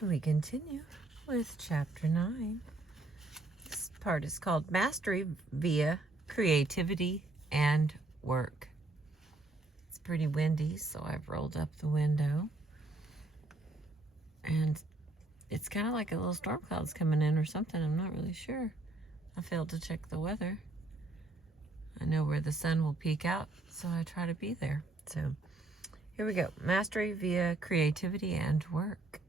And we continue with Chapter 9. This part is called Mastery via Creativity and Work. It's pretty windy, so I've rolled up the window. And it's kind of like a little storm cloud's coming in or something. I'm not really sure. I failed to check the weather. I know where the sun will peek out, so I try to be there. So here we go. Mastery via creativity and work.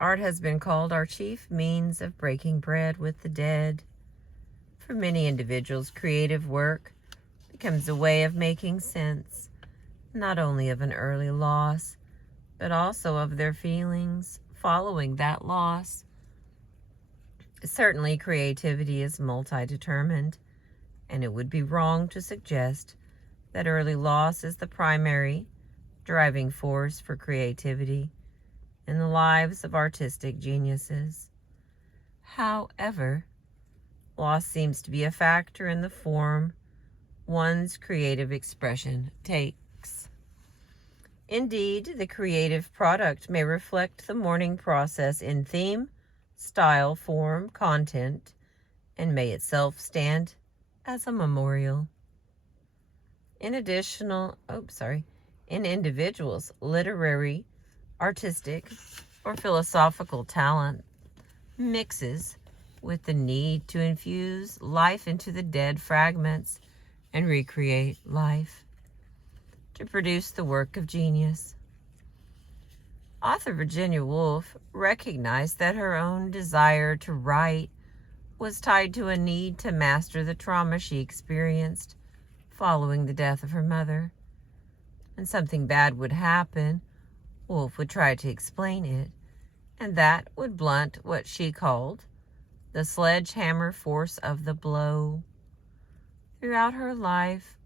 Art has been called our chief means of breaking bread with the dead. For many individuals, creative work becomes a way of making sense, not only of an early loss, but also of their feelings following that loss. Certainly, creativity is multi-determined, and it would be wrong to suggest that early loss is the primary driving force for creativity in the lives of artistic geniuses. However, loss seems to be a factor in the form one's creative expression takes. Indeed, the creative product may reflect the mourning process in theme, style, form, content, and may itself stand as a memorial. In individuals' literary, artistic, or philosophical talent mixes with the need to infuse life into the dead fragments and recreate life to produce the work of genius. Author Virginia Woolf recognized that her own desire to write was tied to a need to master the trauma she experienced following the death of her mother. When something bad would happen, Woolf would try to explain it, and that would blunt what she called the sledgehammer force of the blow. Throughout her life,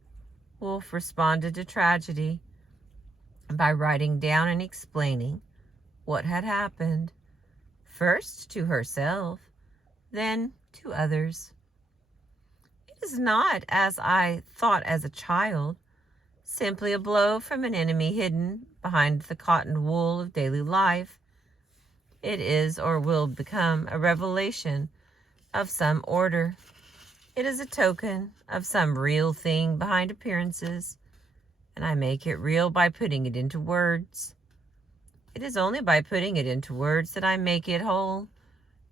Woolf responded to tragedy by writing down and explaining what had happened, first to herself, then to others. It is not, as I thought as a child, simply a blow from an enemy hidden behind the cotton wool of daily life. It is or will become a revelation of some order. It is a token of some real thing behind appearances, and I make it real by putting it into words. It is only by putting it into words that I make it whole.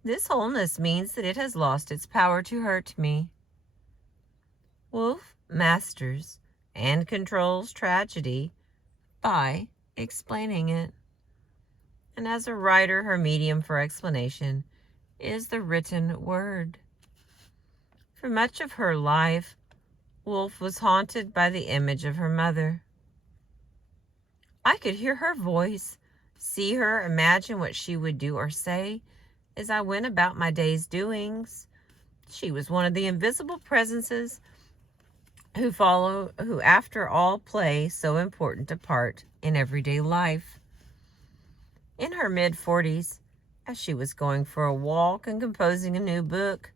This wholeness means that it has lost its power to hurt me. Woolf masters and controls tragedy by explaining it. And as a writer, her medium for explanation is the written word. For much of her life, Woolf was haunted by the image of her mother. I could hear her voice, see her, imagine what she would do or say as I went about my day's doings. She was one of the invisible presences who after all play so important a part in everyday life. In her mid-40s, as she was going for a walk and composing a new book,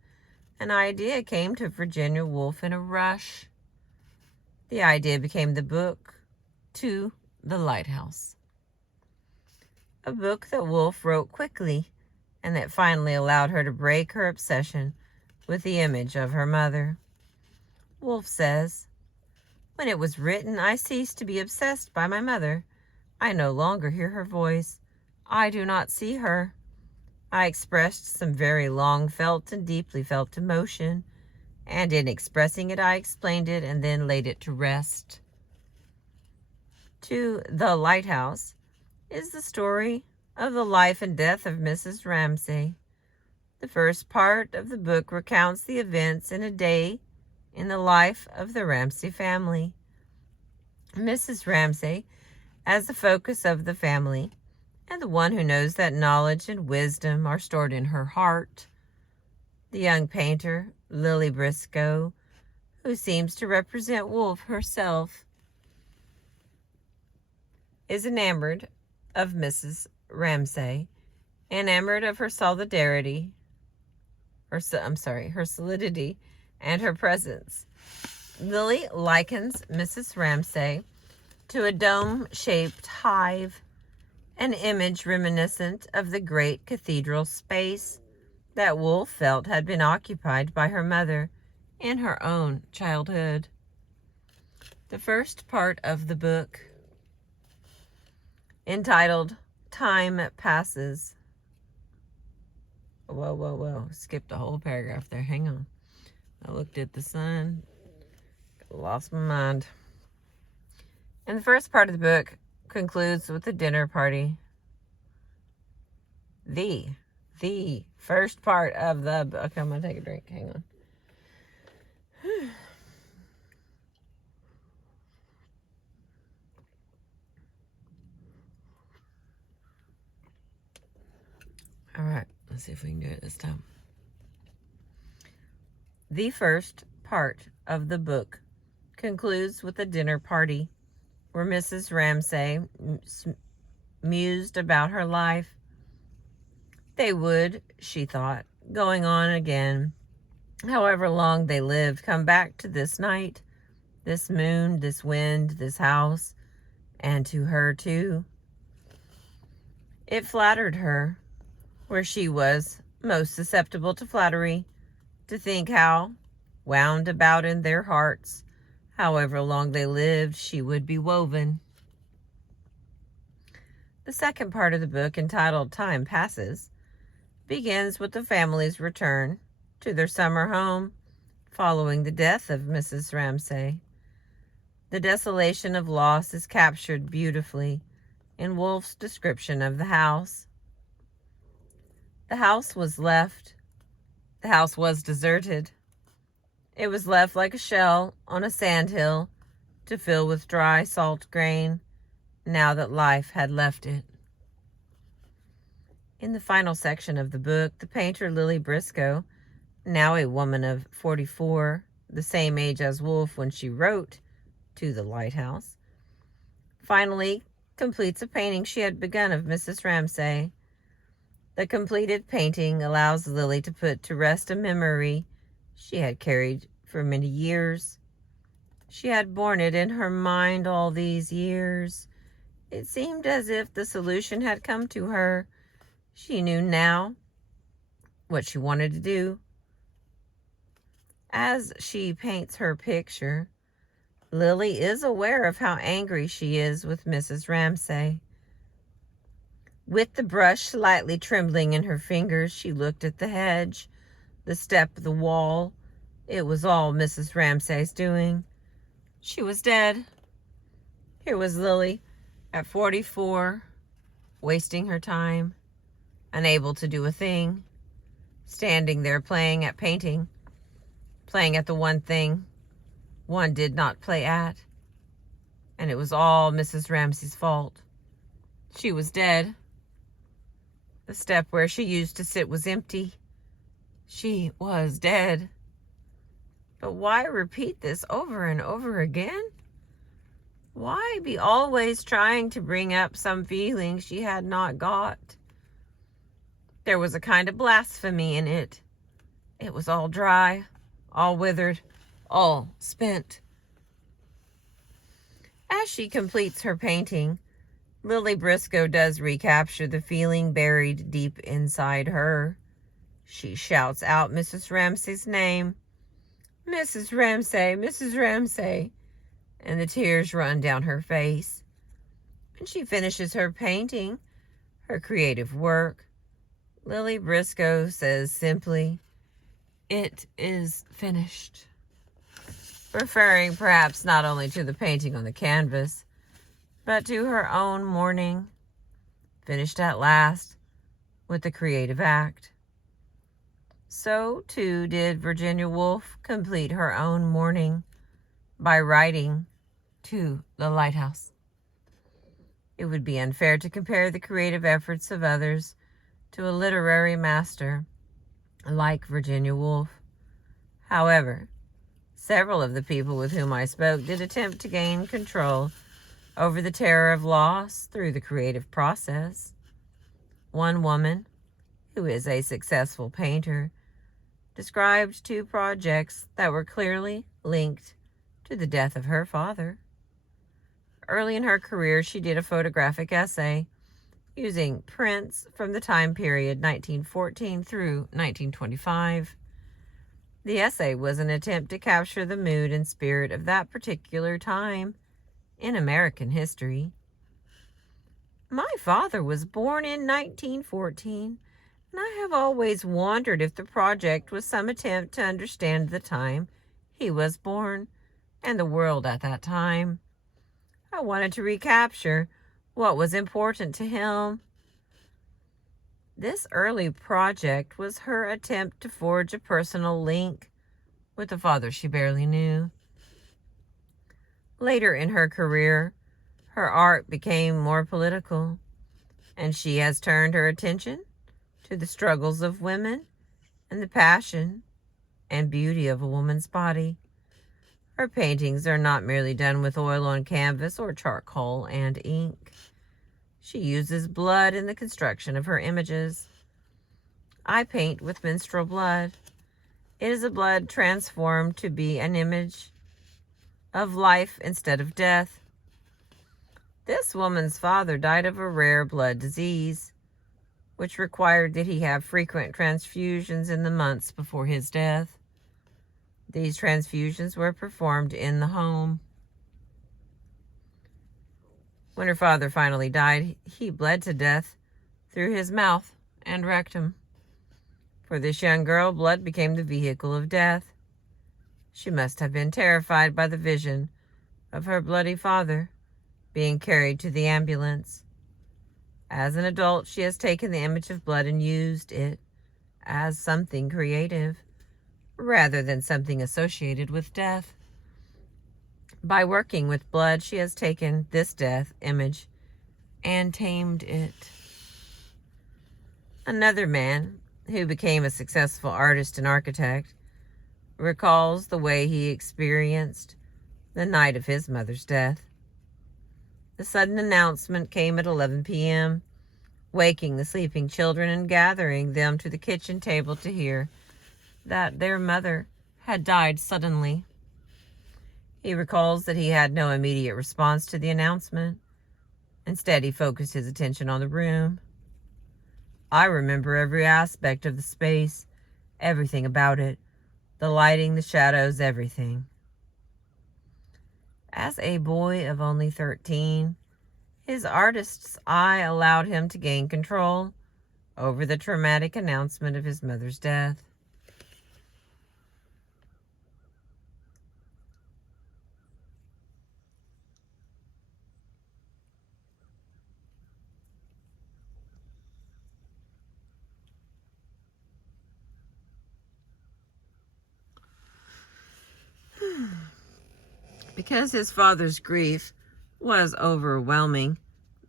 an idea came to Virginia Woolf in a rush. The idea became the book, To the Lighthouse. A book that Woolf wrote quickly and that finally allowed her to break her obsession with the image of her mother. Woolf says, "When it was written, I ceased to be obsessed by my mother. I no longer hear her voice. I do not see her. I expressed some very long-felt and deeply felt emotion, and in expressing it, I explained it and then laid it to rest." To the Lighthouse is the story of the life and death of Mrs. Ramsay. The first part of the book recounts the events in a day in the life of the Ramsay family. Mrs. Ramsay as the focus of the family, and the one who knows that knowledge and wisdom are stored in her heart. The young painter, Lily Briscoe, who seems to represent Woolf herself, is enamored of Mrs. Ramsay, enamored of her solidity and her presence. Lily likens Mrs. Ramsay to a dome-shaped hive, an image reminiscent of the great cathedral space that Woolf felt had been occupied by her mother in her own childhood. The first part of the book, entitled Time Passes. Whoa. Skipped a whole paragraph there. Hang on. I looked at the sun. Lost my mind. And the first part of the book concludes with a dinner party. The first part of the book. Okay, I'm going to take a drink. Hang on. All right, let's see if we can do it this time. The first part of the book concludes with a dinner party where Mrs. Ramsay mused about her life. They would, she thought, going on again, however long they lived, come back to this night, this moon, this wind, this house, and to her too. It flattered her, where she was most susceptible to flattery, to think how, wound about in their hearts, however long they lived, she would be woven. The second part of the book, entitled Time Passes, begins with the family's return to their summer home following the death of Mrs. Ramsay. The desolation of loss is captured beautifully in Woolf's description of the house. The house was deserted. It was left like a shell on a sandhill to fill with dry salt grain, now that life had left it. In the final section of the book, the painter Lily Briscoe, now a woman of 44, the same age as Woolf when she wrote To the Lighthouse, finally completes a painting she had begun of Mrs. Ramsay. The completed painting allows Lily to put to rest a memory she had carried for many years. She had borne it in her mind all these years. It seemed as if the solution had come to her. She knew now what she wanted to do. As she paints her picture, Lily is aware of how angry she is with Mrs. Ramsay. With the brush slightly trembling in her fingers, she looked at the hedge, the step, the wall. It was all Mrs. Ramsay's doing. She was dead. Here was Lily, at 44, wasting her time, unable to do a thing, standing there playing at painting, playing at the one thing one did not play at, and it was all Mrs. Ramsay's fault. She was dead. The step where she used to sit was empty. She was dead. But why repeat this over and over again? Why be always trying to bring up some feeling she had not got? There was a kind of blasphemy in it. It was all dry, all withered, all spent. As she completes her painting, Lily Briscoe does recapture the feeling buried deep inside her. She shouts out Mrs. Ramsay's name. Mrs. Ramsay, Mrs. Ramsay, and the tears run down her face. When she finishes her painting, her creative work, Lily Briscoe says simply, "It is finished," referring perhaps not only to the painting on the canvas, but to her own mourning, finished at last with the creative act. So, too, did Virginia Woolf complete her own mourning by writing To the Lighthouse. It would be unfair to compare the creative efforts of others to a literary master like Virginia Woolf. However, several of the people with whom I spoke did attempt to gain control over the terror of loss through the creative process. One woman, who is a successful painter, described 2 projects that were clearly linked to the death of her father. Early in her career, she did a photographic essay using prints from the time period 1914 through 1925. The essay was an attempt to capture the mood and spirit of that particular time in American history. My father was born in 1914, and I have always wondered if the project was some attempt to understand the time he was born and the world at that time. I wanted to recapture what was important to him. This early project was her attempt to forge a personal link with a father she barely knew. Later in her career, her art became more political, and she has turned her attention to the struggles of women and the passion and beauty of a woman's body. Her paintings are not merely done with oil on canvas or charcoal and ink. She uses blood in the construction of her images. I paint with menstrual blood. It is a blood transformed to be an image of life instead of death. This woman's father died of a rare blood disease, which required that he have frequent transfusions in the months before his death. These transfusions were performed in the home. When her father finally died, he bled to death through his mouth and rectum. For this young girl, blood became the vehicle of death. She must have been terrified by the vision of her bloody father being carried to the ambulance. As an adult, she has taken the image of blood and used it as something creative, rather than something associated with death. By working with blood, she has taken this death image and tamed it. Another man, who became a successful artist and architect, recalls the way he experienced the night of his mother's death. The sudden announcement came at 11 p.m., waking the sleeping children and gathering them to the kitchen table to hear that their mother had died suddenly. He recalls that he had no immediate response to the announcement. Instead, he focused his attention on the room. I remember every aspect of the space, everything about it, the lighting, the shadows, everything. As a boy of only 13, his artist's eye allowed him to gain control over the traumatic announcement of his mother's death. Because his father's grief was overwhelming,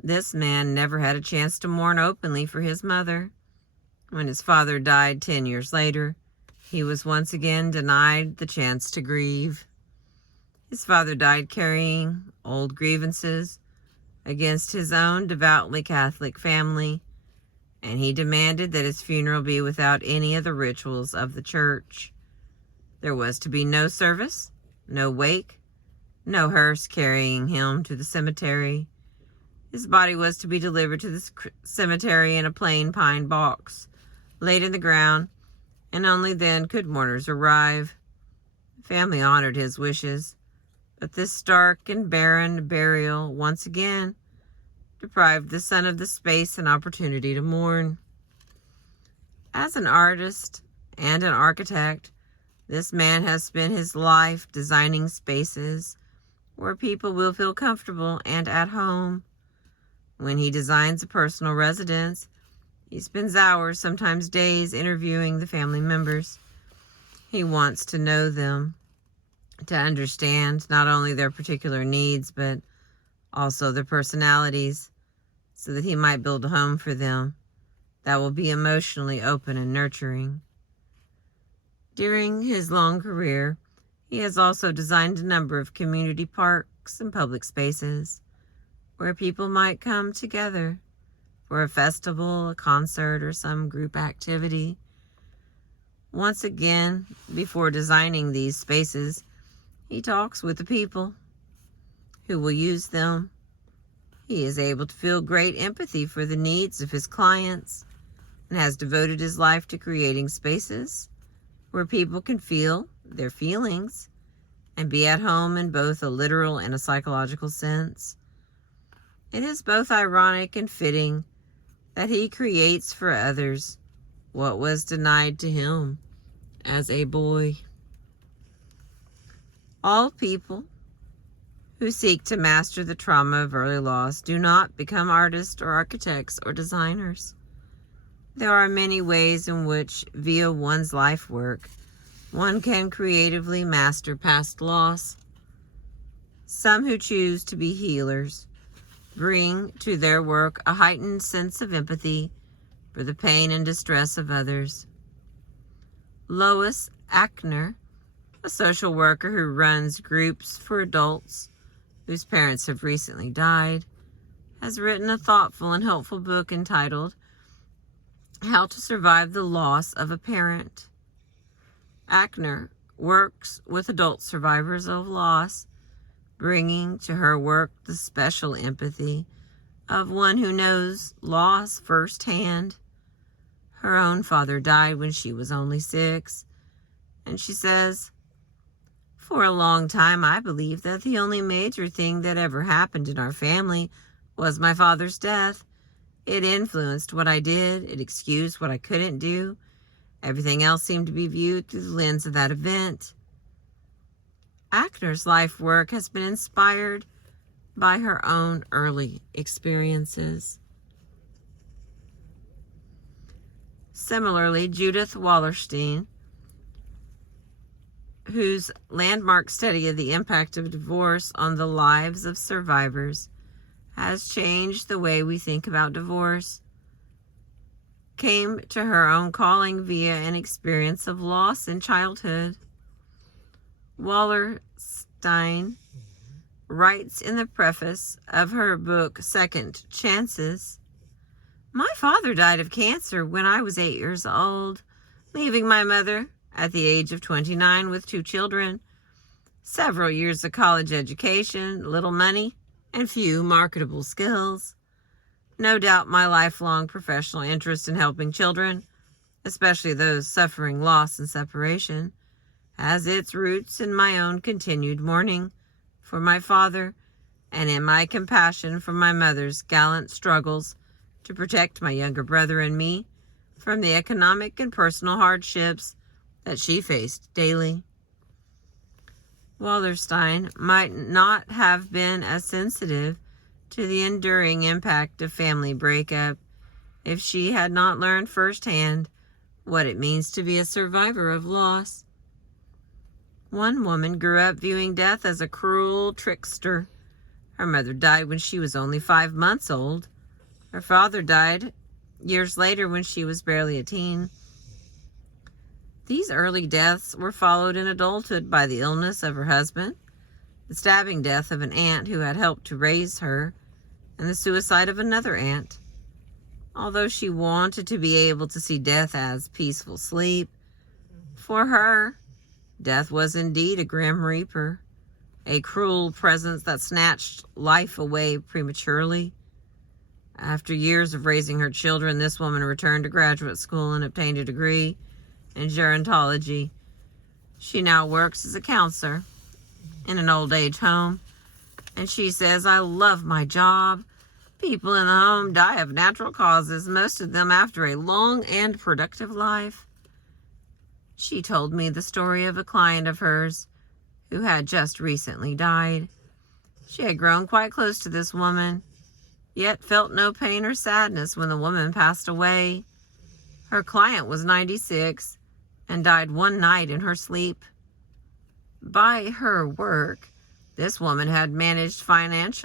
this man never had a chance to mourn openly for his mother. When his father died 10 years later, he was once again denied the chance to grieve. His father died carrying old grievances against his own devoutly Catholic family, and he demanded that his funeral be without any of the rituals of the church. There was to be no service, no wake, no hearse carrying him to the cemetery. His body was to be delivered to the cemetery in a plain pine box, laid in the ground, and only then could mourners arrive. The family honored his wishes, but this stark and barren burial once again deprived the son of the space and opportunity to mourn. As an artist and an architect, this man has spent his life designing spaces where people will feel comfortable and at home. When he designs a personal residence, he spends hours, sometimes days, interviewing the family members. He wants to know them, to understand not only their particular needs, but also their personalities, so that he might build a home for them that will be emotionally open and nurturing. During his long career, he has also designed a number of community parks and public spaces where people might come together for a festival, a concert, or some group activity. Once again, before designing these spaces, he talks with the people who will use them. He is able to feel great empathy for the needs of his clients and has devoted his life to creating spaces where people can feel their feelings and be at home in both a literal and a psychological sense. It is both ironic and fitting that he creates for others what was denied to him as a boy. All people who seek to master the trauma of early loss do not become artists or architects or designers. There are many ways in which, via one's life work, one can creatively master past loss. Some who choose to be healers bring to their work a heightened sense of empathy for the pain and distress of others. Lois Ackner, a social worker who runs groups for adults whose parents have recently died, has written a thoughtful and helpful book entitled How to Survive the Loss of a Parent. Ackner works with adult survivors of loss, bringing to her work the special empathy of one who knows loss firsthand. Her own father died when she was only 6, and she says, "For a long time I believed that the only major thing that ever happened in our family was my father's death. It influenced what I did, it excused what I couldn't do. Everything else seemed to be viewed through the lens of that event." Ackner's life work has been inspired by her own early experiences. Similarly, Judith Wallerstein, whose landmark study of the impact of divorce on the lives of survivors has changed the way we think about divorce, came to her own calling via an experience of loss in childhood. Wallerstein writes in the preface of her book, Second Chances, "My father died of cancer when I was 8 years old, leaving my mother at the age of 29 with 2 children, several years of college education, little money, and few marketable skills. No doubt my lifelong professional interest in helping children, especially those suffering loss and separation, has its roots in my own continued mourning for my father and in my compassion for my mother's gallant struggles to protect my younger brother and me from the economic and personal hardships that she faced daily." Wallerstein might not have been as sensitive to the enduring impact of family breakup if she had not learned firsthand what it means to be a survivor of loss. One woman grew up viewing death as a cruel trickster. Her mother died when she was only 5 months old. Her father died years later when she was barely a teen. These early deaths were followed in adulthood by the illness of her husband, the stabbing death of an aunt who had helped to raise her, and the suicide of another aunt. Although she wanted to be able to see death as peaceful sleep, for her, death was indeed a grim reaper, a cruel presence that snatched life away prematurely. After years of raising her children, this woman returned to graduate school and obtained a degree in gerontology. She now works as a counselor in an old age home, and she says, "I love my job. People in the home die of natural causes, most of them after a long and productive life." She told me the story of a client of hers who had just recently died. She had grown quite close to this woman, yet felt no pain or sadness when the woman passed away. Her client was 96 and died one night in her sleep. By her work, this woman had managed finally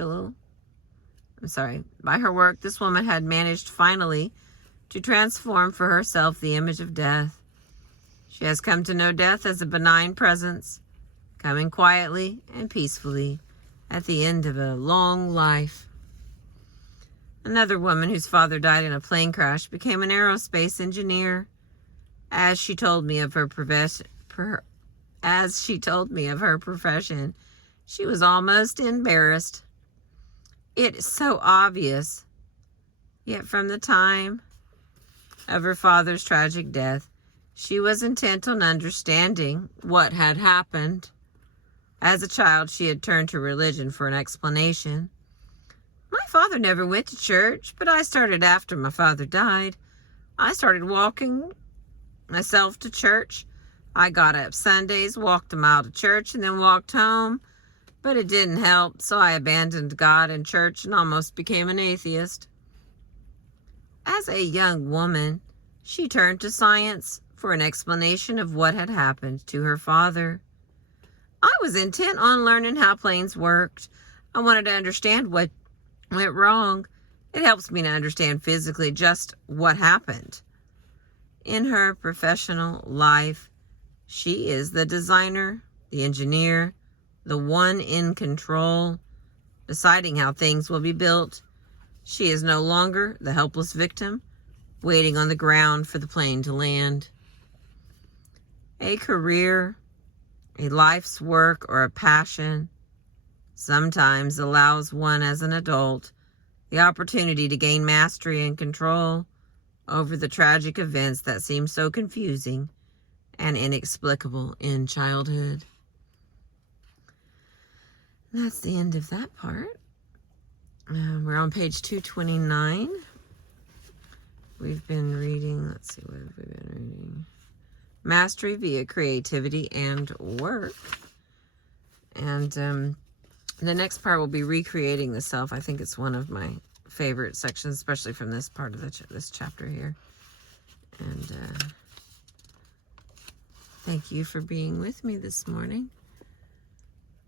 to transform for herself the image of death. She has come to know death as a benign presence, coming quietly and peacefully at the end of a long life. Another woman whose father died in a plane crash became an aerospace engineer. As she told me of her profession, she was almost embarrassed. It is so obvious. Yet from the time of her father's tragic death, she was intent on understanding what had happened. As a child, she had turned to religion for an explanation. My father never went to church, but I started after my father died. I started walking myself to church. I got up Sundays, walked a mile to church, and then walked home. But it didn't help, so I abandoned God and church and almost became an atheist. As a young woman, she turned to science for an explanation of what had happened to her father. I was intent on learning how planes worked. I wanted to understand what went wrong. It helps me to understand physically just what happened. In her professional life, she is the designer, the engineer, the one in control, deciding how things will be built. She is no longer the helpless victim, waiting on the ground for the plane to land. A career, a life's work, or a passion sometimes allows one as an adult the opportunity to gain mastery and control over the tragic events that seem so confusing and inexplicable in childhood. That's the end of that part. We're on page 229. We've been reading, let's see, what have we been reading? Mastery via creativity and work. And the next part will be recreating the self. I think it's one of my favorite sections, especially from this part of this chapter here. And thank you for being with me this morning.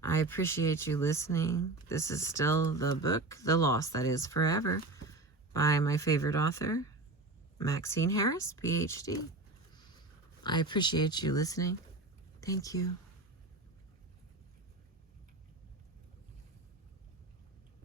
I appreciate you listening. This is still the book, The Loss That Is Forever, by my favorite author, Maxine Harris PhD. I appreciate you listening. Thank you.